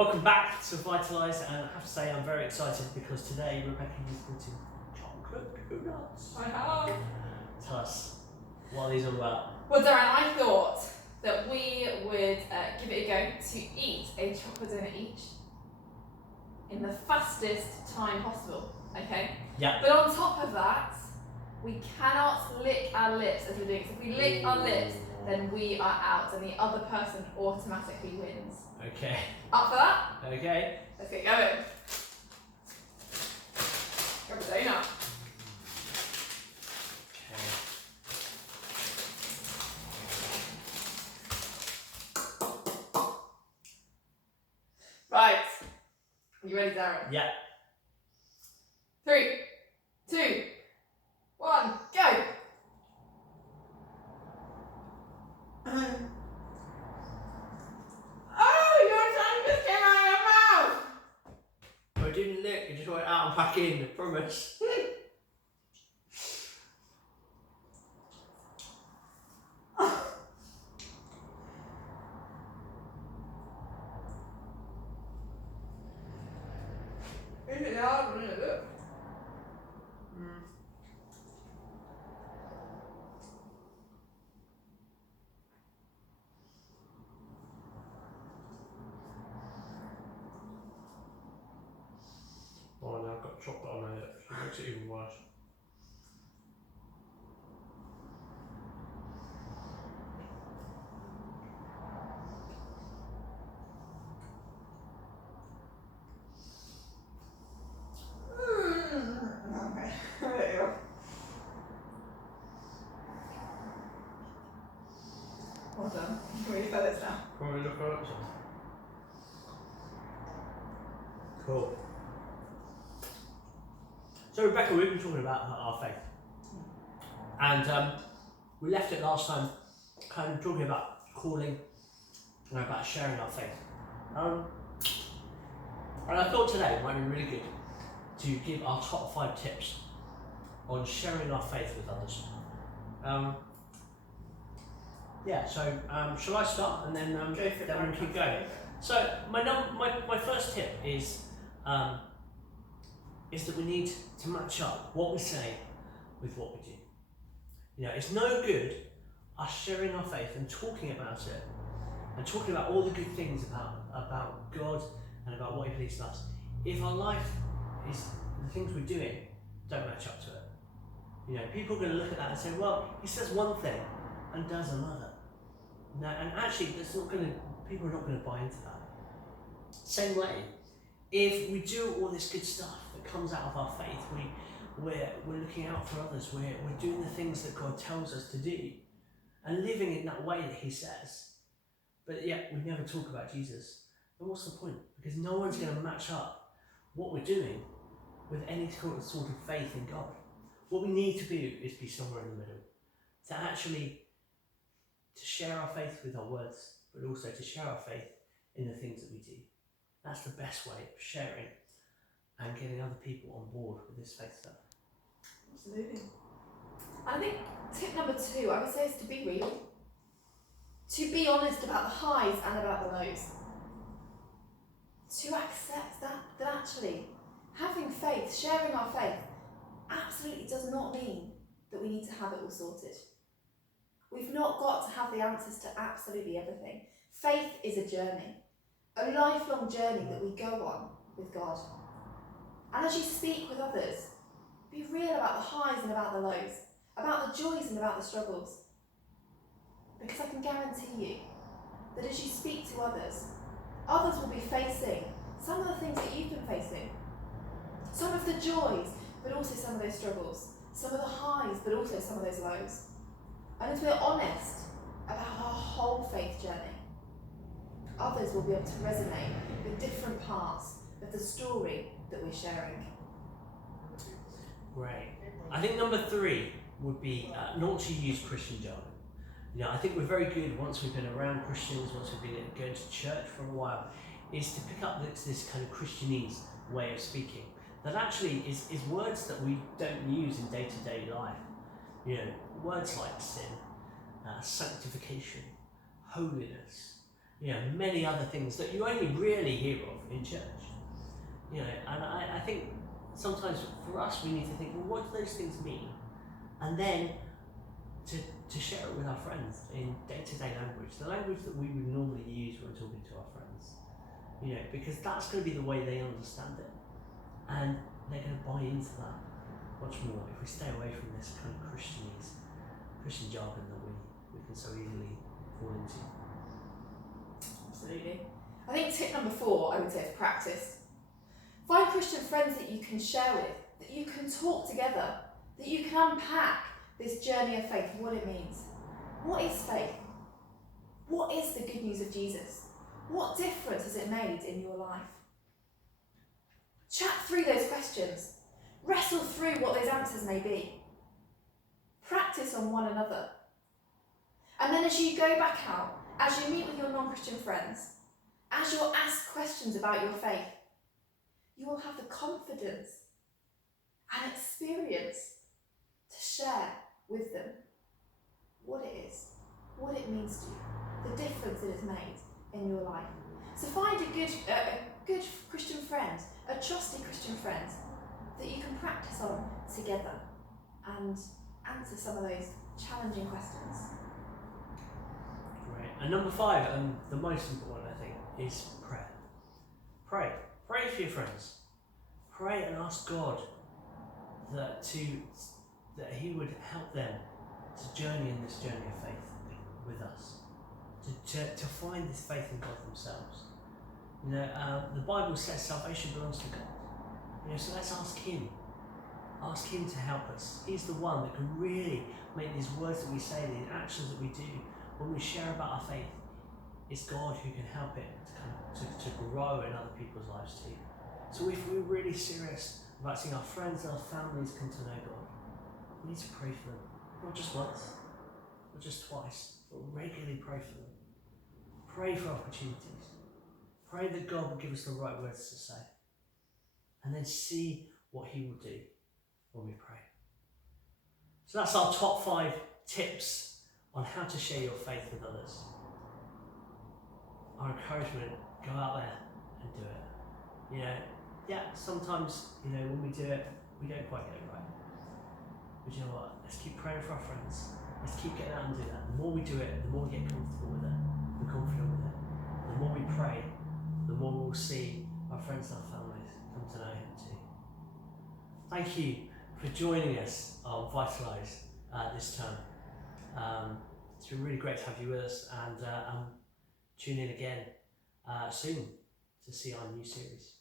Welcome back to Vitalise, and I have to say I'm very excited because today Rebecca is eating chocolate donuts. I have. Tell us, what are these all about? Well, Darren, I thought that we would give it a go to eat a chocolate donut each in the fastest time possible, okay? Yeah. But on top of that, we cannot lick our lips as we're doing it. So if we lick our lips, then we are out and the other person automatically wins. Okay. Up for that? Okay. Let's get going. Grab a donut. Right. Are you ready, Darren? Yeah. 3, 2, 1, go! Oh, your tongue just came out of your mouth! I didn't lick, it just went out and back in, I promise. Is it hard? Look. Oh, now I've got chocolate on my lips, it makes it even worse. Okay. There you go. Well done. Can we fill this now? Can we look at it? Cool. So Rebecca, we've been talking about our faith. And we left it last time kind of talking about calling and about sharing our faith. And I thought today it might be really good to give our top 5 tips on sharing our faith with others. Shall I start and then Go for it, then we Darren. keep going? So my first tip is that we need to match up what we say with what we do. You know, it's no good us sharing our faith and talking about it and talking about all the good things about God and about what He pleases us if our life is the things we're doing don't match up to it. You know, people are going to look at that and say, well, he says one thing and does another. No, and actually, people are not going to buy into that. Same way, if we do all this good stuff that comes out of our faith, we're looking out for others, we're doing the things that God tells us to do, and living in that way that He says, but yet we never talk about Jesus, then what's the point? Because no one's going to match up what we're doing with any sort of faith in God. What we need to do is be somewhere in the middle, to share our faith with our words, but also to share our faith in the things that we do. That's the best way of sharing and getting other people on board with this faith stuff. Absolutely. I think tip number 2, I would say, is to be real. To be honest about the highs and about the lows. To accept that actually having faith, sharing our faith, absolutely does not mean that we need to have it all sorted. We've not got to have the answers to absolutely everything. Faith is a journey, a lifelong journey that we go on with God. And as you speak with others, be real about the highs and about the lows, about the joys and about the struggles. Because I can guarantee you that as you speak to others, others will be facing some of the things that you've been facing. Some of the joys, but also some of those struggles. Some of the highs, but also some of those lows. And if we're honest about our whole faith journey, others will be able to resonate with different parts of the story that we're sharing. Great. I think number 3 would be not to use Christian jargon. You know, I think we're very good once we've been around Christians, once we've been going to church for a while, is to pick up this kind of Christianese way of speaking that actually is words that we don't use in day-to-day life. You know, words like sin, sanctification, holiness, many other things that you only really hear of in church. And I think sometimes for us we need to think, well, what do those things mean? And then to share it with our friends in day-to-day language, the language that we would normally use when talking to our friends. Because that's going to be the way they understand it. And they're going to buy into that much more if we stay away from this kind of Christian jargon that we can so easily fall into. Absolutely. I think tip number 4, I would say, is practice. Find Christian friends that you can share with, that you can talk together, that you can unpack this journey of faith, what it means. What is faith? What is the good news of Jesus? What difference has it made in your life? Chat through those questions. Wrestle through what those answers may be. Practice on one another. And then as you go back out, as you meet with your non-Christian friends, as you're asked questions about your faith, you will have the confidence and experience to share with them what it is, what it means to you, the difference it has made in your life. So find a good Christian friend, a trusted Christian friend that you can practice on together and answer some of those challenging questions. Great. And number 5, and the most important, I think, is prayer. Pray. Pray for your friends. Pray and ask God that He would help them to journey in this journey of faith with us, to find this faith in God themselves. The Bible says salvation belongs to God. So let's ask Him. Ask Him to help us. He's the one that can really make these words that we say, these actions that we do, when we share about our faith. It's God who can help it to grow in other people's lives too. So if we're really serious about seeing our friends and our families come to know God, we need to pray for them. Not just once, not just twice, but regularly pray for them. Pray for opportunities. Pray that God will give us the right words to say. And then see what He will do when we pray. So that's our top 5 tips on how to share your faith with others. Our encouragement, go out there and do it. Sometimes, when we do it, we don't quite get it right. But you know what? Let's keep praying for our friends. Let's keep getting out and do that. The more we do it, the more we get comfortable with it and confident with it. The more we pray, the more we'll see our friends and our families come to know Him too. Thank you for joining us on Vitalise this term. It's been really great to have you with us, and tune in again soon to see our new series.